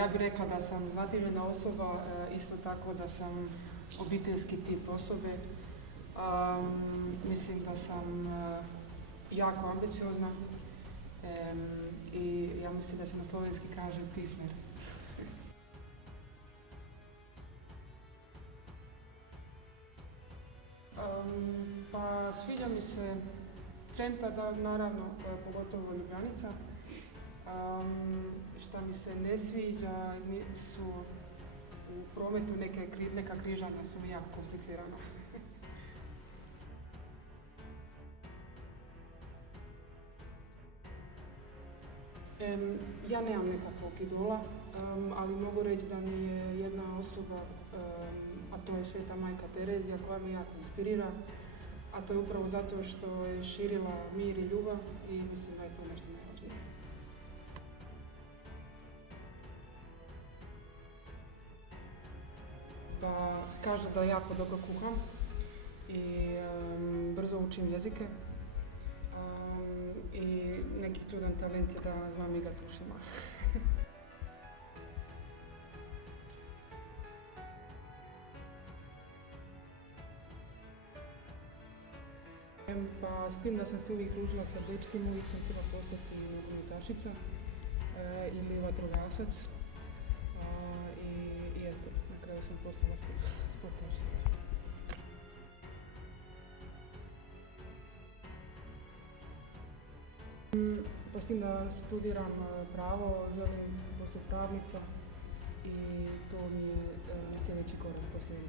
Ja bih rekla da sam znatiželjna osoba, isto tako da sam obiteljski tip osobe. Mislim da sam jako ambiciozna i ja mislim da se na slovenski kaže pifner. Pa sviđa mi se centar, naravno, pogotovo Ljubljanica. Šta mi se ne sviđa su u prometu neka križanja su mi jako komplicirana. Ja nemam nekakvog idola, ali mogu reći da mi je jedna osoba, a to je Sveta majka Terezija, koja me jako inspirira, a to je upravo zato što je širila mir i ljubav i mislim da je to nešto najvažnije. Pa kažu da jako dobro kuham i brzo učim jezike i neki čudan talent je da znam igrat ušima. Pa s tim da sam se uvijek družila sa dečkim, uvijek sam htjela postati nogometašica ili vatrogasac i eto, na kraju sam postala sportašica. Pa s tim da studiram pravo, želim postati pravnica i to mi je sljedeći korak poslije